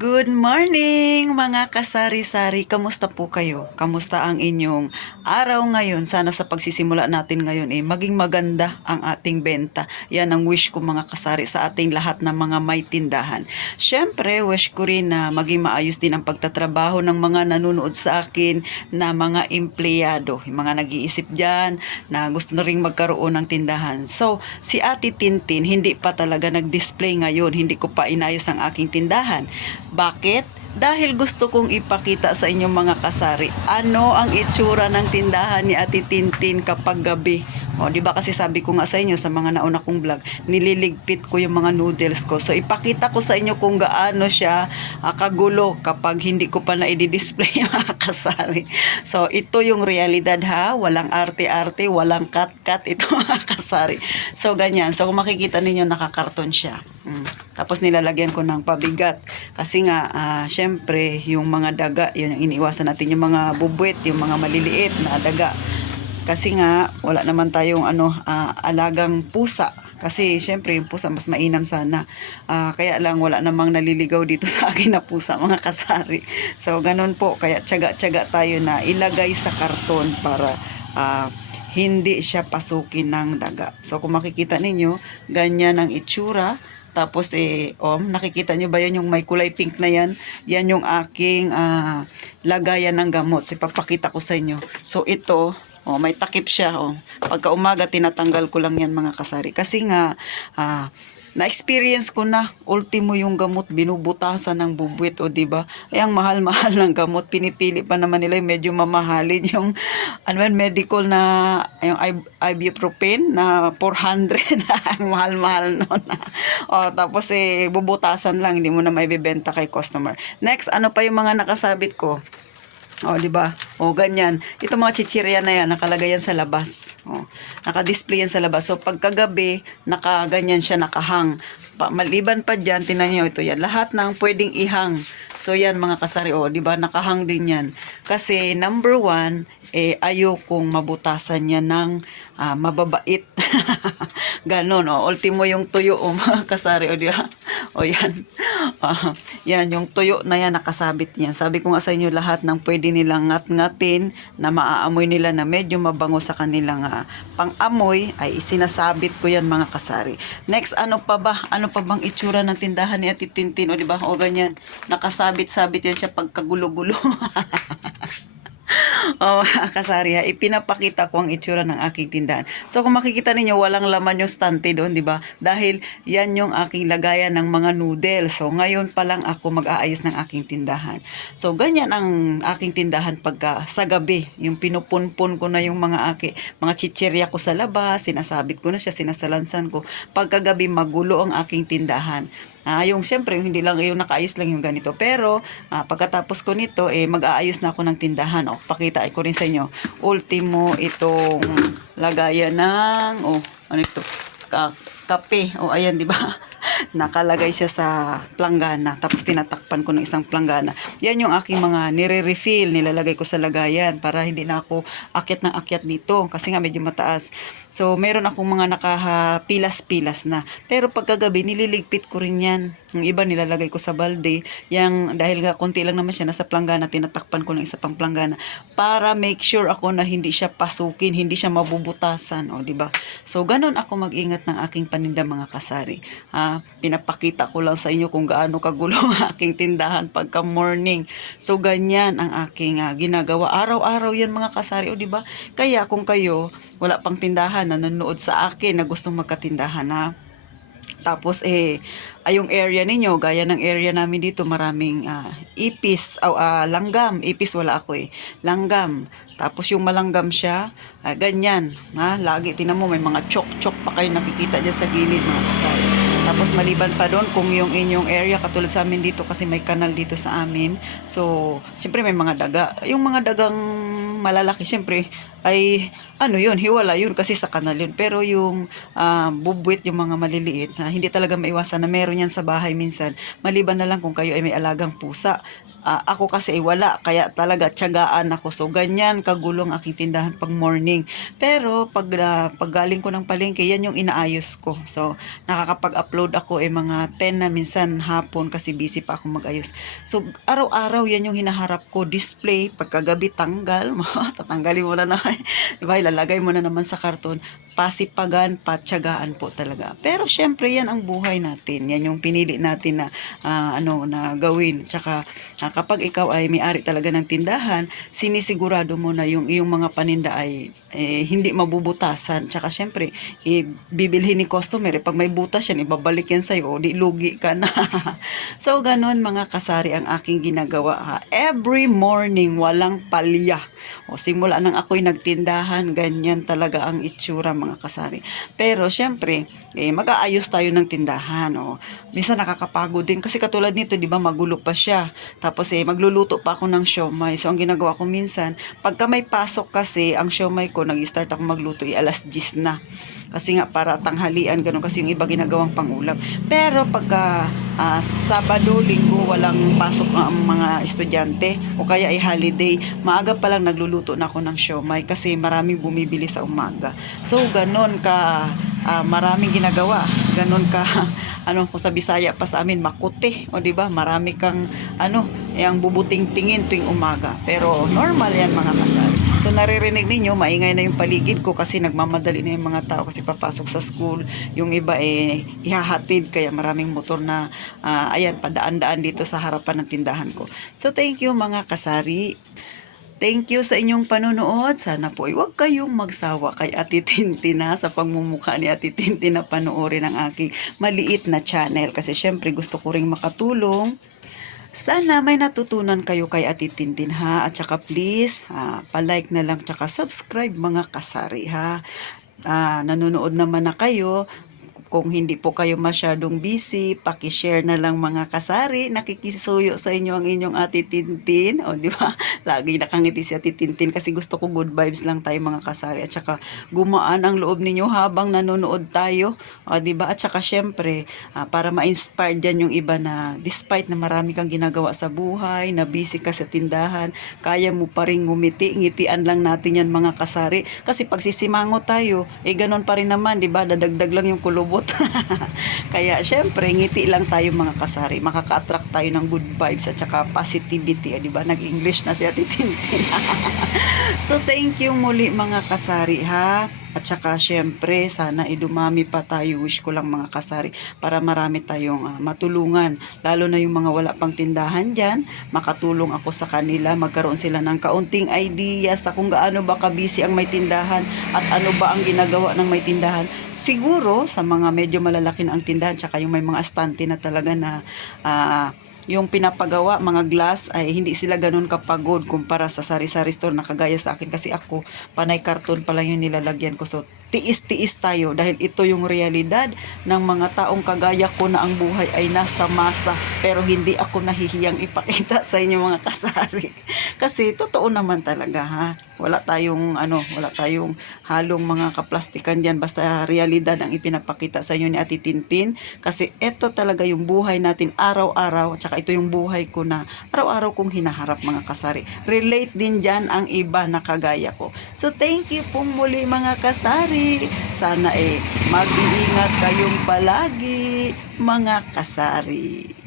Good morning mga kasari-sari. Kamusta po kayo? Kamusta ang inyong araw ngayon? Sana sa pagsisimula natin ngayon maging maganda ang ating benta. Yan ang wish ko mga kasari sa ating lahat ng mga may tindahan. Syempre, wish ko rin na maging maayos din ang pagtatrabaho ng mga nanonood sa akin na mga empleyado. Yung mga nag-iisip dyan na gusto na rin magkaroon ng tindahan. So, si Ate Tintin hindi pa talaga nag-display ngayon. Hindi ko pa inayos ang aking tindahan. Bakit? Dahil gusto kong ipakita sa inyong mga kasari ano ang itsura ng tindahan ni Ate Tintin kapag gabi. O, di ba kasi sabi ko nga sa inyo sa mga nauna kong vlog, nililigpit ko yung mga noodles ko. So, ipakita ko sa inyo kung gaano siya kagulo kapag hindi ko pa na i-display mga kasari. So, ito yung realidad ha. Walang arte-arte, walang cut-cut ito mga kasari. So, ganyan. So, kung makikita ninyo, nakakarton siya. Tapos nilalagyan ko ng pabigat. Kasi nga, syempre, yung mga daga, yun ang iniiwasan natin. Yung mga bubwet, yung mga maliliit na daga. Kasi nga, wala naman tayong alagang pusa. Kasi syempre yung pusa mas mainam sana. Kaya lang wala namang naliligaw dito sa akin na pusa mga kasari. So ganun po. Kaya tiyaga-tiyaga tayo na ilagay sa karton para hindi siya pasukin ng daga. So kung makikita ninyo, ganyan ang itsura. Tapos nakikita nyo ba yan yung may kulay pink na yan? Yan yung aking lagayan ng gamot. So ipapakita ko sa inyo. So ito, may takip siya. Pagka umaga, tinatanggal ko lang yan mga kasari. Kasi nga, na-experience ko na, ultimo yung gamot, binubutasan ng bubwit, diba? Ang mahal-mahal ng gamot, pinipili pa naman nila yung medyo mamahalin yung, medical na, yung ibuprofen na 400, ang mahal-mahal nun. Tapos bubutasan lang, hindi mo na maibibenta kay customer. Next, ano pa yung mga nakasabit ko? Di ba? Ganyan. Ito mga chichirya na yan, nakalagay yan sa labas. Naka-display yan sa labas. So, pagkagabi, nakaganyan siya, nakahang. Maliban pa dyan, tinan nyo ito yan. Lahat ng pwedeng ihang. So, yan mga kasari, di ba? Nakahang din yan. Kasi, number one, ayokong mabutasan niya ng mababait. Ganon, ultimo yung tuyo, mga kasari, di ba? Yan. Yan, yung tuyo na yan, nakasabit yan. Sabi ko nga sa inyo, lahat ng pwede nilang ngat-ngatin na maaamoy nila na medyo mabango sa kanilang pang-amoy, ay isinasabit ko yan mga kasari. Next, ano pa ba? Ano pa bang itsura ng tindahan ni Ate Tintin? Di ba? Ganyan. Nakasabit-sabit yan siya pagkagulo-gulo. Kasari ha, ipinapakita ko ang itsura ng aking tindahan. So kung makikita ninyo, walang laman yung stante doon, di ba? Dahil yan yung aking lagayan ng mga noodles. So ngayon pa lang ako mag-aayos ng aking tindahan. So ganyan ang aking tindahan pagka sa gabi, yung pinupunpun ko na yung mga chichirya ko sa labas, sinasabit ko na siya, sinasalansan ko. Pagkagabi magulo ang aking tindahan. Yung siyempre, hindi lang yung nakaayos lang yung ganito. Pero, pagkatapos ko nito, mag-aayos na ako ng tindahan. Pakita ko rin sa inyo. Ultimo, itong lagayan ng, ano ito? Kape. Ayan, di ba? Nakalagay siya sa planggana. Tapos tinatakpan ko ng isang planggana. Yan yung aking mga nire-refill. Nilalagay ko sa lagayan para hindi na ako akyat ng akyat dito. Kasi nga medyo mataas. So, meron akong mga nakapilas-pilas na. Pero pagkagabi, nililigpit ko rin yan. Yung iba nilalagay ko sa balde. Dahil nga konti lang naman siya, nasa planggana, tinatakpan ko ng isa pang planggana. Para make sure ako na hindi siya pasukin, hindi siya mabubutasan. Diba? So, ganun ako mag-ingat ng aking paninda mga kasari. Pinapakita ko lang sa inyo kung gaano kagulo ang aking tindahan pagka morning. So, ganyan ang aking ginagawa. Araw-araw yan mga kasari. Diba? Kaya kung kayo, wala pang tindahan, nanonood sa akin na gustong magkatindahan tapos yung area ninyo, gaya ng area namin dito, maraming ipis, langgam. Ipis wala ako langgam. Tapos yung malanggam siya, ganyan. Lagi, tinan mo, may mga chok-chok pa kayo nakikita dyan sa gilid mga kasari. Tapos maliban pa doon, kung yung inyong area, katulad sa amin dito, kasi may kanal dito sa amin. So, syempre may mga daga. Yung mga dagang malalaki, syempre, ay, yun, hiwala yun, kasi sa kanal yun. Pero yung bubwit, yung mga maliliit, hindi talaga maiwasan na meron yan sa bahay minsan. Maliban na lang kung kayo ay may alagang pusa. Ako kasi wala, kaya talaga tiyagaan ako. So ganyan kagulong aking tindahan pag morning. Pero pag galing ko ng palengke, yan yung inaayos ko. So nakakapag-upload nag-upload ako mga 10 na minsan hapon kasi busy pa ako mag-ayos. So araw-araw yan yung hinaharap ko, display, pagkagabi tanggal, tatanggalin mo na naman, diba, ilalagay mo na naman sa karton, pasipagan, patyagaan po talaga. Pero syempre yan ang buhay natin, yan yung pinili natin na na gawin. Tsaka kapag ikaw ay may-ari talaga ng tindahan, sinisigurado mo na yung iyong mga paninda ay hindi mabubutasan. Tsaka syempre, bibilhin ni customer, pag may butas yan, ibabalik yan sa'yo, o di lugi ka na. So, ganon mga kasari ang aking ginagawa ha. Every morning, walang palya. O simula nang ako'y nagtindahan, ganyan talaga ang itsura mga kasari. Pero syempre, mag-aayos tayo ng tindahan. O, minsan nakakapagod din kasi katulad nito, di ba, magulo pa siya. Tapos magluluto pa ako ng siomay. So, ang ginagawa ko minsan, pagka may pasok kasi, ang siomay ko, nag-start ako magluto, alas 10 na. Kasi nga para tanghalian, ganun kasi yung iba ginagawang pangulam. Pero pagka Sabado, Linggo, walang pasok ang mga estudyante o kaya ay holiday, maaga pa lang nagluluto na ako ng siomay kasi maraming bumibili sa umaga. So ganun ka maraming ginagawa, ganun ka kung sa Bisaya pa sa amin, makuti, o di ba, marami kang ang bubuting tingin tuwing umaga. Pero normal yan mga kasari. So naririnig ninyo, maingay na yung paligid ko kasi nagmamadali na yung mga tao kasi papasok sa school. Yung iba ihahatid, kaya maraming motor na padaan-daan dito sa harapan ng tindahan ko. So thank you mga kasari. Thank you sa inyong panonood. Sana po huwag kayong magsawa kay Ate Tintin sa pagmumukha ni Ate Tintin na panoorin ang aking maliit na channel. Kasi syempre gusto ko ring makatulong. Sana may natutunan kayo kay Ate Tintin ha. At saka please, palike na lang tsaka subscribe mga kasari ha. Nanonood naman na kayo. Kung hindi po kayo masyadong busy, paki-share na lang mga kasari. Nakikisuyo sa inyo ang inyong Ate Tintin. O, di ba? Lagi nakangiti si Ate Tintin kasi gusto ko good vibes lang tayo mga kasari. At saka gumaan ang loob ninyo habang nanonood tayo. O, di ba? At saka syempre, para ma-inspire dyan yung iba na despite na marami kang ginagawa sa buhay, na busy ka sa tindahan, kaya mo pa rin ngumiti. Ngitian lang natin yan mga kasari. Kasi pag sisimango tayo, ganon pa rin naman, di ba? Dadagdag lang yung kulubot. Kaya syempre ngiti lang tayo mga kasari, makaka-attract tayo ng good vibes at saka positivity, di ba? Nag-English na si Ate Tintin. So thank you muli mga kasari ha. At saka syempre sana idumami pa tayo, wish ko lang mga kasari, para marami tayong matulungan, lalo na yung mga wala pang tindahan dyan, makatulong ako sa kanila, magkaroon sila ng kaunting idea sa kung gaano ba kabisi ang may tindahan at ano ba ang ginagawa ng may tindahan. Siguro sa mga medyo malalaki na ang tindahan, tsaka yung may mga estante na talaga na yung pinapagawa, mga glass, ay hindi sila ganun kapagod kumpara sa sari-sari store na kagaya sa akin. Kasi ako, panay karton pa lang yung nilalagyan ko. So, tiis-tiis tayo dahil ito yung realidad ng mga taong kagaya ko na ang buhay ay nasa masa. Pero hindi ako nahihiyang ipakita sa inyo mga kasari. Kasi totoo naman talaga ha. Wala tayong halong mga kaplastikan diyan, basta realidad ang ipinapakita sa inyo ni Ate Tintin. Kasi ito talaga yung buhay natin araw-araw, at saka ito yung buhay ko na araw-araw kong hinaharap mga kasari. Relate din dyan ang iba na kagaya ko. So thank you po muli mga kasari. Sana mag-iingat kayong palagi mga kasari.